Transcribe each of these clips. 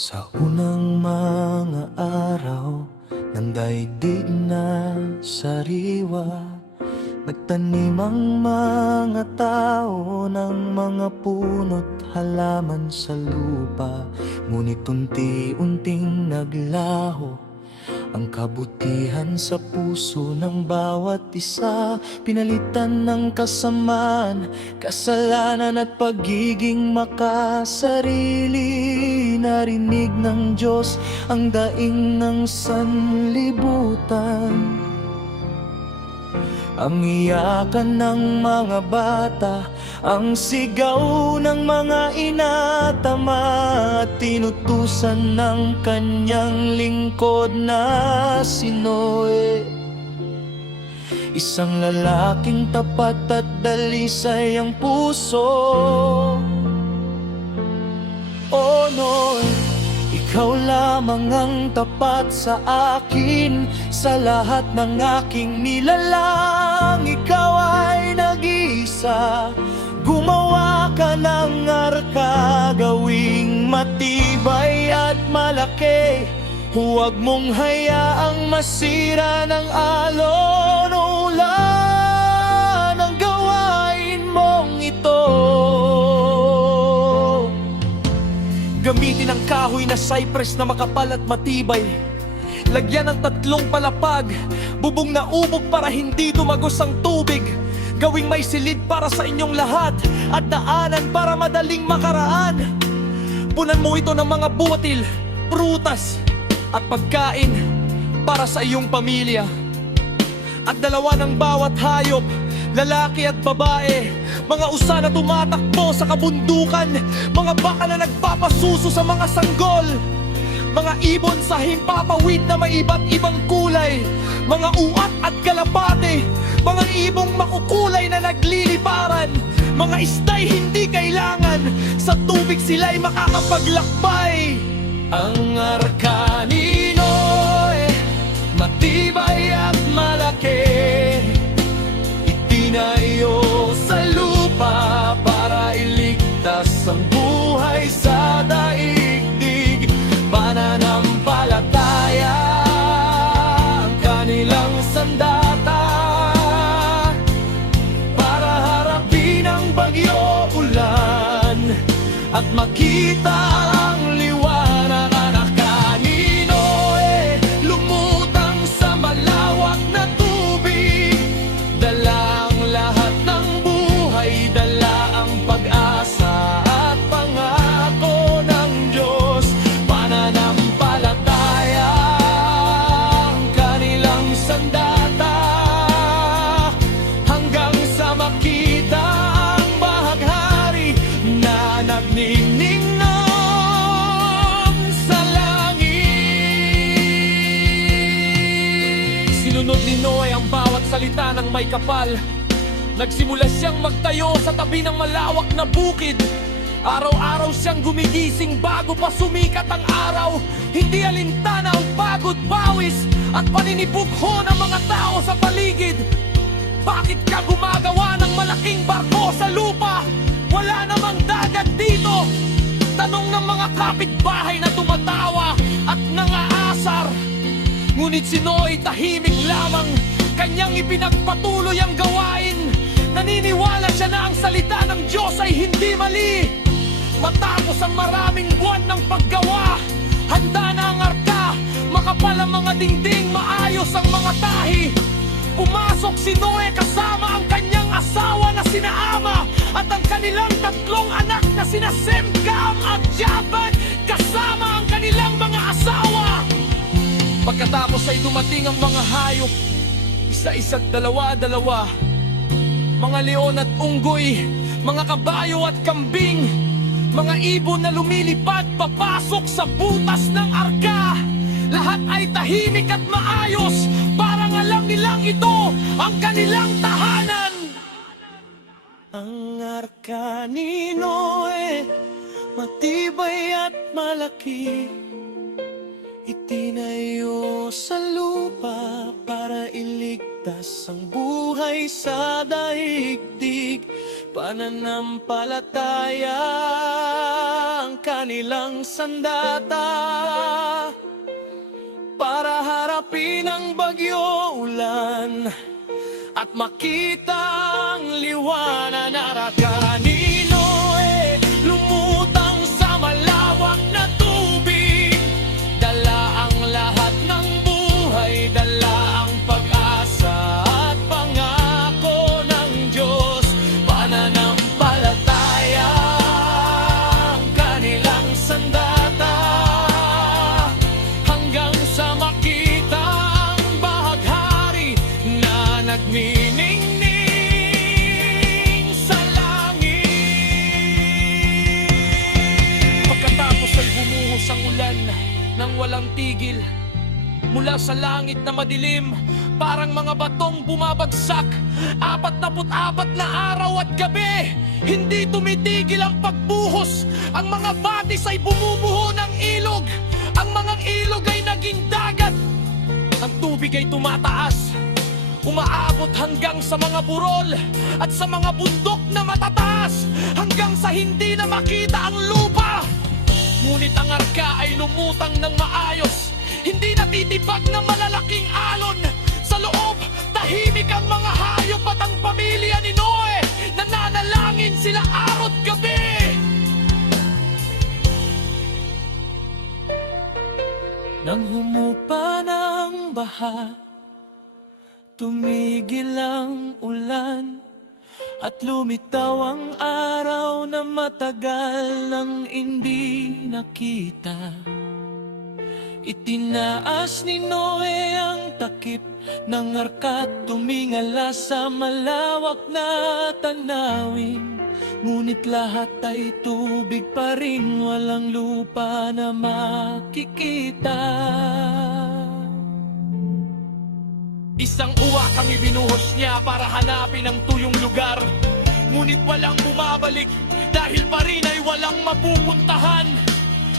Sa unang mga araw ng daigdig na sariwa, nagtanim ang mga tao ng mga puno't halaman sa lupa. Ngunit unti-unting naglaho ang kabutihan sa puso ng bawat isa. Pinalitan ng kasamaan, kasalanan at pagiging makasarili. Narinig ng Diyos ang daing ng sanlibutan, ang iyakan ng mga bata, ang sigaw ng mga inatama, at tinutusan ng kanyang lingkod na si Noe. Isang lalaking tapat at dalisay ang puso. O Noe, ikaw lamang ang tapat sa akin, sa lahat ng aking nilalang. Ikaw ay nag-iisa, gumawa ka ng arka, gawing matibay at malaki. Huwag mong hayaang masira ng alon o ulan ang gawain mong ito. Gamitin ang kahoy na cypress na makapal at matibay. Lagyan ng 3 palapag, bubong na ubog para hindi tumagos ang tubig. Gawing may silid para sa inyong lahat at daanan para madaling makaraan. Punan mo ito ng mga butil, prutas at pagkain para sa iyong pamilya. At 2 ng bawat hayop, lalaki at babae, mga usa na tumatakbo sa kabundukan, mga baka na nagpapasuso sa mga sanggol, mga ibon sa himpapawid na may iba't ibang kulay, mga uat at kalapate, mga ibong makukulay na nagliliparan, mga istay hindi kailangan, sa tubig sila'y makakapaglakbay. Ang arka ni Noe, matibay at malaki, itinayo sa lupa para iligtas ang buhay sa daigdig. Pananampalataya ang kanilang sandata para harapin ang bagyo ulan at makita ang liwanag. Anak ka ni Noe, lumutang sa malawak na tubig, dala ang lahat ng buhay, dala ang pag-asa at pangako ng Diyos. Pananampalataya ang kanilang sandata hanggang sa makita ang bahaghari na nagniningning sa langit. Sinunod ni Noe ang bawat salita ng may kapal. Nagsimula siyang magtayo sa tabi ng malawak na bukid. Araw-araw siyang gumigising bago pa sumikat ang araw. Hindi alintana ang pagod, pawis at paninibugho ng mga tao sa paligid. Bakit ka gumagawa ng malaking barko sa lupa? Wala namang dagat dito. Tanong ng mga kapitbahay na tumatawa at nangaasar. Ngunit si Noe tahimik lamang, kanyang ipinagpatuloy ang gawain. Naniniwala siya na ang salita ng Diyos ay hindi mali. Matapos ang maraming buwan ng paggawa, handa na ang arka, makapal ang mga dingding, maayos ang mga tahi. Pumasok si Noe kasama ang kanyang asawa na sina Ama at ang kanilang 3 anak na sina Sem, Gam at Japheth, kasama ang kanilang mga asawa. Pagkatapos ay dumating ang mga hayop, isa-isa't dalawa-dalawa, mga leon at unggoy, mga kabayo at kambing, mga ibon na lumilipad papasok sa butas ng arka. Lahat ay tahimik at maayos, parang alam nilang ito ang kanilang tahanan. Ang arka ni Noe, matibay at malaki, itinayo sa lupa para iligtas ang buhay sa daigdig. Pananampalataya ang kanilang sandata para harapin ang bagyo ulan at makita ang liwanag na kanino lumutang sa malawak na tubig. Dala ang lahat ng buhay, dala ang pag-asa at pangako ng Diyos. Pananampalataya ang kanilang sandata hanggang sa makita ang bahaghari na nagniningning sa langit. Pagkatapos ay bumuhos ang ulan nang walang tigil mula sa langit na madilim, parang mga batong bumabagsak. 44 na araw at gabi, hindi tumitigil ang pagbuhos. Ang mga batis ay bumubuho ng ilog, ang mga ilog ay naging dagat. Ang tubig ay tumataas, umaabot hanggang sa mga burol at sa mga bundok na matataas, hanggang sa hindi na makita ang lupa. Ngunit ang arka ay lumutang ng maayos, hindi natitibag ng malalaking alon. Sa loob, tahimik ang mga hayop at ang pamilya ni Noe. Nananalangin sila araw at gabi. Nang humupa ng baha, tumigil ang ulan at lumitaw ang araw na matagal nang hindi nakita. Itinaas ni Noe ang takip ng arka at tumingala sa malawak na tanawin. Ngunit lahat ay tubig pa rin, walang lupa na makikita. Isang uwak ang ibinuhos niya para hanapin ang tuyong lugar. Ngunit walang bumabalik dahil pa rin ay walang mapupuntahan.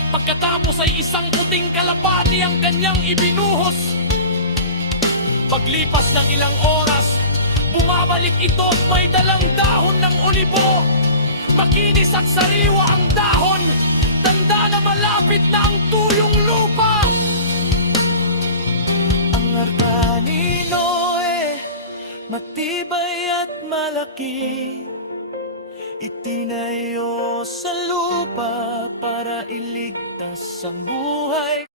Pagkatapos ay isang puting kalapati ang kanyang ibinuhos. Paglipas ng ilang oras, bumabalik ito at may dalang dahon ng olibo. Makinis at sariwa ang dahon, tanda na malapit na ang tuyong lupa. Ang arka ni Noe, matibay at malaki, itinayo sa lupa para iligtas ang buhay.